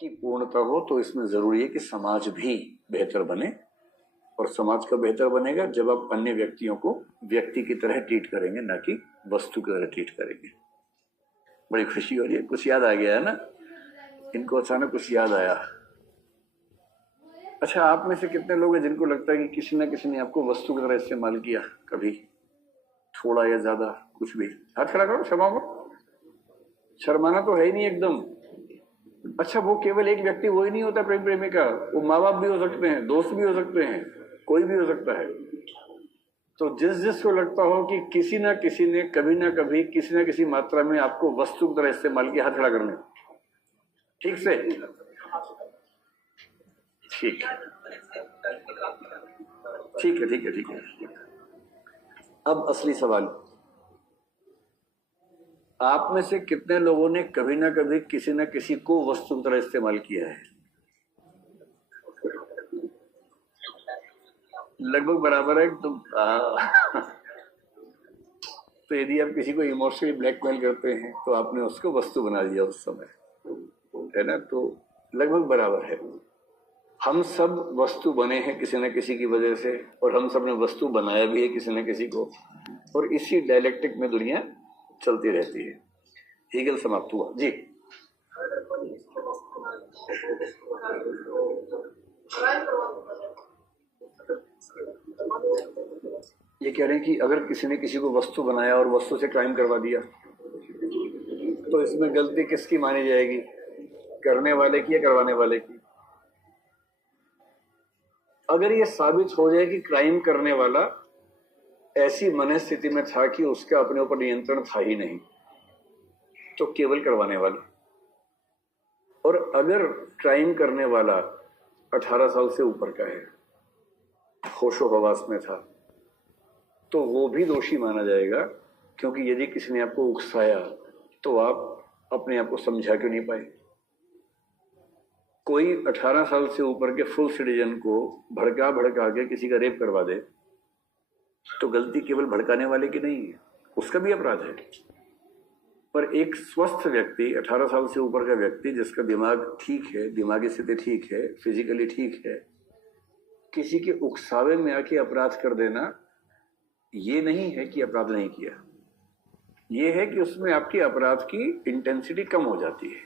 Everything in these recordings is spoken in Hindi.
की पूर्णता हो तो इसमें जरूरी है कि समाज भी बेहतर बने। और समाज का बेहतर बनेगा जब आप अन्य व्यक्तियों को व्यक्ति की तरह ट्रीट करेंगे, ना कि वस्तु की तरह ट्रीट करेंगे। बड़ी खुशी हो रही है, कुछ याद आ गया है ना इनको, अचानक कुछ याद आया। अच्छा, आप में से कितने लोग हैं जिनको लगता है कि किसी ना किसी ने आपको वस्तु की तरह इस्तेमाल किया कभी, थोड़ा या ज्यादा, कुछ भी? हाथ खड़ा करो, शर्माओ। शर्माना तो है ही नहीं एकदम। अच्छा, वो केवल एक व्यक्ति वो ही नहीं होता प्रेम प्रेमिका, वो माँ बाप भी हो सकते हैं, दोस्त भी हो सकते हैं, कोई भी हो सकता है। तो जिस जिसको लगता हो कि किसी ना किसी ने कभी ना कभी किसी ना किसी मात्रा में आपको वस्तु की तरह इस्तेमाल किया, हाथ खड़ा करने। ठीक से, ठीक है, ठीक है, ठीक है, ठीक है। अब असली सवाल, आप में से कितने लोगों ने कभी ना कभी किसी ना किसी को वस्तु की तरह इस्तेमाल किया है? लगभग बराबर है। तो यदि आप किसी को इमोशनली ब्लैकमेल करते हैं तो आपने उसको वस्तु बना दिया उस समय, है ना? तो लगभग बराबर है। हम सब वस्तु बने हैं किसी न किसी की वजह से, और हम सब ने वस्तु बनाया भी है किसी न किसी को, और इसी डायलेक्टिक में दुनिया चलती रहती है। हीगल समाप्त हुआ जी। ये कह रहे हैं कि अगर किसी ने किसी को वस्तु बनाया और वस्तु से क्राइम करवा दिया, तो इसमें गलती किसकी मानी जाएगी, करने वाले की या करवाने वाले की? अगर ये साबित हो जाए कि क्राइम करने वाला ऐसी मनस्थिति में था कि उसका अपने ऊपर नियंत्रण था ही नहीं, तो केवल करवाने वाला। और अगर क्राइम करने वाला 18 साल से ऊपर का है, होशो हवास में था, तो वो भी दोषी माना जाएगा, क्योंकि यदि किसी ने आपको उकसाया तो आप अपने आप को समझा क्यों नहीं पाए? कोई 18 साल से ऊपर के फुल सिटीजन को भड़का भड़का के किसी का रेप करवा दे, तो गलती केवल भड़काने वाले की नहीं है, उसका भी अपराध है। पर एक स्वस्थ व्यक्ति, 18 साल से ऊपर का व्यक्ति जिसका दिमाग ठीक है, दिमागी स्थिति ठीक है, फिजिकली ठीक है, किसी के उकसावे में आके अपराध कर देना, ये नहीं है कि अपराध नहीं किया, ये है कि उसमें आपकी अपराध की इंटेंसिटी कम हो जाती है,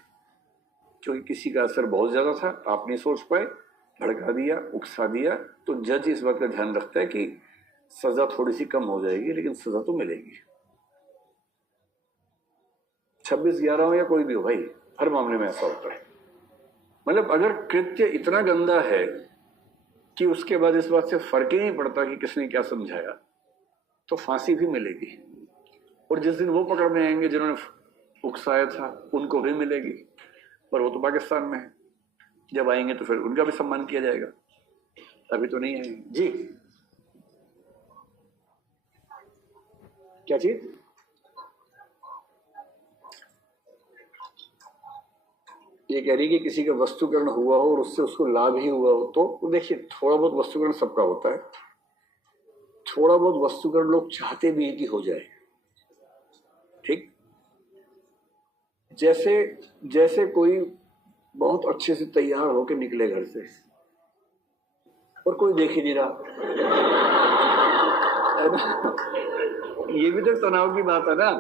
क्योंकि किसी का असर बहुत ज्यादा था, आप नहीं सोच पाए, भड़का दिया, उकसा दिया। तो जज इस बात का ध्यान रखता है कि सजा थोड़ी सी कम हो जाएगी, लेकिन सजा तो मिलेगी। 26/11 हो या कोई भी हो भाई, हर मामले में ऐसा होता है। मतलब अगर कृत्य इतना गंदा है कि उसके बाद इस बात से फर्क ही नहीं पड़ता कि किसने क्या समझाया, तो फांसी भी मिलेगी। और जिस दिन वो पकड़ने आएंगे जिन्होंने उकसाया था, उनको भी मिलेगी। पर वो तो पाकिस्तान में है, जब आएंगे तो फिर उनका भी सम्मान किया जाएगा। अभी तो नहीं आएंगे जी। क्या चीज? ये कह रही है कि किसी का वस्तुकरण हुआ हो और उससे उसको लाभ ही हुआ हो, तो देखिए, थोड़ा बहुत वस्तुकरण सबका होता है, थोड़ा बहुत वस्तुकरण लोग चाहते भी हैं कि हो जाए। ठीक, जैसे जैसे कोई बहुत अच्छे से तैयार होकर निकले घर से और कोई देख ही नहीं रहा, ये भी तो तनाव की बात है ना।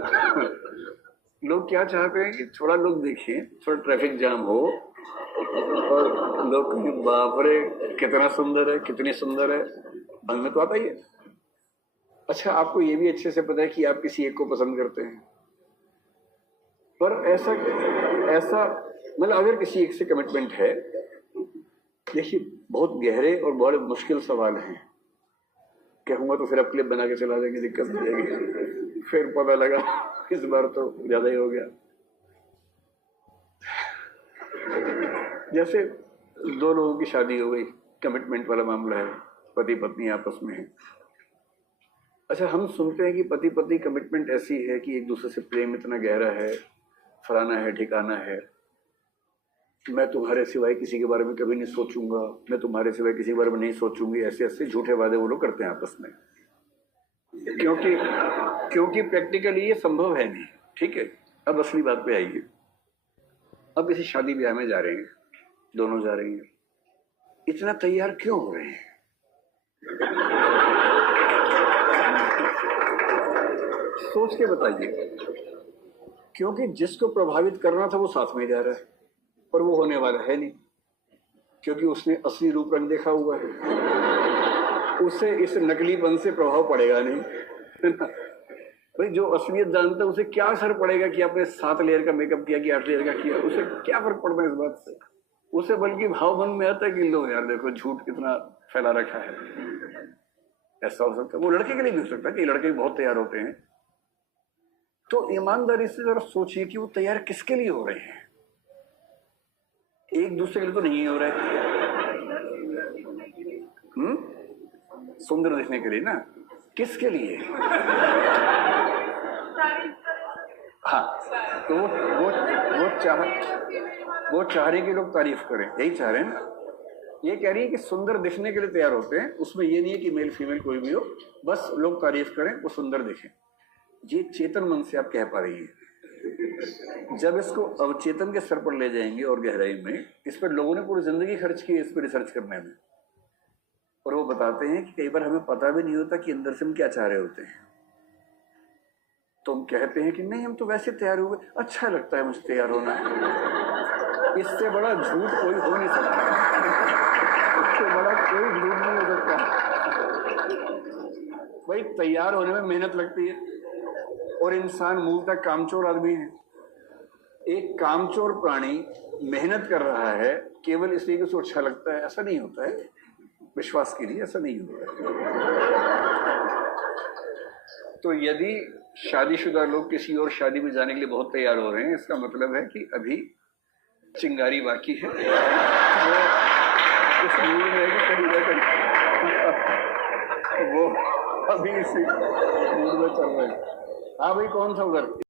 लोग क्या चाहते हैं कि थोड़ा लोग देखें, थोड़ा ट्रैफिक जाम हो और लोग कहें बाप रे कितना सुंदर है, कितनी सुंदर है, मन में तो आता ही है। अच्छा, आपको ये भी अच्छे से पता है कि आप किसी एक को पसंद करते हैं, पर ऐसा ऐसा मतलब अगर किसी एक से कमिटमेंट है, देखिए बहुत गहरे और बड़े मुश्किल सवाल हैं। कहूंगा तो फिर अब क्लिप बना के चला देंगे, दिक्कत नहीं आएगी। फिर पता लगा इस बार तो ज्यादा ही हो गया। जैसे दो लोगों की शादी हो गई, कमिटमेंट वाला मामला है, पति पत्नी आपस में है। अच्छा, हम सुनते हैं कि पति पत्नी कमिटमेंट ऐसी है कि एक दूसरे से प्रेम इतना गहरा है, फलाना है, ठिकाना है, मैं तुम्हारे सिवाय किसी के बारे में कभी नहीं सोचूंगा, मैं तुम्हारे सिवाय किसी के बारे में नहीं सोचूंगी, ऐसे ऐसे झूठे वादे वो लोग करते हैं आपस में, क्योंकि प्रैक्टिकली ये संभव है नहीं। ठीक है, अब असली बात पे आइए। अब किसी शादी ब्याह में जा रहे हैं, दोनों जा रही हैं, इतना तैयार क्यों हो रहे हैं? सोच के बताइए। क्योंकि जिसको प्रभावित करना था वो साथ में जा रहा है, पर वो होने वाला है नहीं, क्योंकि उसने असली रूप रंग देखा हुआ है। उसे इस नकलीपन से प्रभाव पड़ेगा नहीं। भाई जो असलियत जानता है उसे क्या असर पड़ेगा कि आपने 7 लेयर का मेकअप किया कि 8 लेयर का किया, उसे क्या फर्क पड़ता है इस बात से? उसे बल्कि भाव मन में आता है कि लो यार देखो झूठ कितना फैला रखा है। ऐसा हो सकता है, वो लड़के के लिए भी हो सकता है कि लड़के बहुत तैयार होते हैं। तो ईमानदारी से जरा सोचिए कि वो तैयार किसके लिए हो रहे हैं। एक दूसरे के लिए तो नहीं हो रहे। सुंदर दिखने के लिए ना, किसके लिए? हाँ, तो वो चाह रहे कि लोग तारीफ करें, यही चाह रहे हैं ना। ये कह रही है कि सुंदर दिखने के लिए तैयार होते हैं, उसमें ये नहीं है कि मेल फीमेल कोई भी हो, बस लोग तारीफ करें, वो सुंदर दिखें। ये चेतन मन से आप कह पा रही है। जब इसको अवचेतन के स्तर पर ले जाएंगे और गहराई में, इस पर लोगों ने पूरी जिंदगी खर्च की है इस पर रिसर्च करने में, और वो बताते हैं कि कई बार हमें पता भी नहीं होता कि अंदर से हम क्या चाह रहे होते हैं। तो हम कहते हैं कि नहीं हम तो वैसे तैयार हुए, अच्छा लगता है मुझे तैयार होना। इससे बड़ा झूठ कोई हो नहीं सकता, इससे बड़ा कोई झूठ नहीं हो सकता। भाई तैयार होने में मेहनत लगती है, और इंसान मूलतः कामचोर आदमी है। एक कामचोर प्राणी मेहनत कर रहा है केवल इसलिए कि उसे अच्छा लगता है, ऐसा नहीं होता है। विश्वास कीजिए, ऐसा नहीं होता है। तो यदि शादीशुदा लोग किसी और शादी में जाने के लिए बहुत तैयार हो रहे हैं, इसका मतलब है कि अभी चिंगारी बाकी है, वो उस मूड में है कि कहीं वो अभी इसी मूड में चल रहे हैं। हाँ भाई, कौन था उधर?